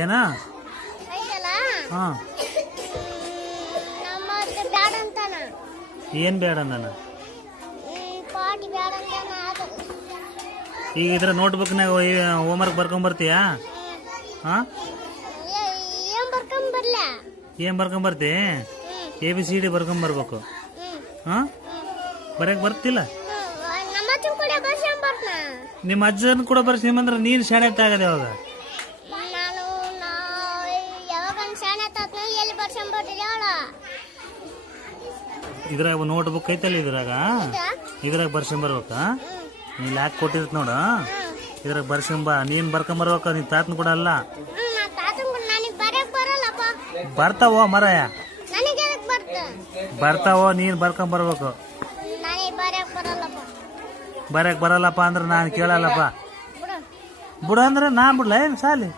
ಏನ ಹಾ ಏನ್ ಬೇಡ ನಾನು ಈಗ ಇದ್ರ ನೋಟ್ಬುಕ್ನಾಗ ಹೋಮ್ವರ್ಕ್ ಬರ್ಕೊಂಬರ್ತೀಯಾ? ಹಾ ಏನ್ ಬರ್ಕೊಂಬರ್ತಿ? ABCD ಬರ್ಕೊಂಬರ್ಬೇಕು. ಹಾ ಬರಕ್ ಬರ್ತಿಲ್ಲ? ನಿಮ್ಮ ಅಜ್ಜನ್ ಕೂಡ ಬರ್ಸಿಂಬಂದ್ರೆ ನೀನ್ ಶಾಣೆ ಆಗದೆ ಅವಾಗ. ಇದ್ರಾಗ ನೋಟ್ಬುಕ್ ಐತಲ್ಲ ಇದ್ರಾಗ ಬರ್ಸ್ಕೊಂಬರ್ಬೇಕ. ನೀನ್ ಯಾಕೆ ಕೊಟ್ಟಿರ್ತ ನೋಡ ಇದ್ರಾಗ ಬರ್ಸ್ಕೊಂಬ. ನೀನ್ ಬರ್ಕೊಂಬರ್ಬೇಕ. ನೀನ್ ತಾತನ್ ಕೂಡ ಅಲ್ಲ. ಬರ್ತಾವೋ ಮರಯ ಬರ್ತಾವೋ. ನೀನ್ ಬರ್ಕೊಂಬರ್ಬೇಕು. ಬರಕ್ ಬರಲ್ಲಪ್ಪ ಅಂದ್ರೆ ನಾನು ಕೇಳಲ್ಲಪ್ಪ. ಬಿಡು ಅಂದ್ರೆ ನಾ ಬಿಡ್ಲ ಏನ್ ಸಾಲಿ.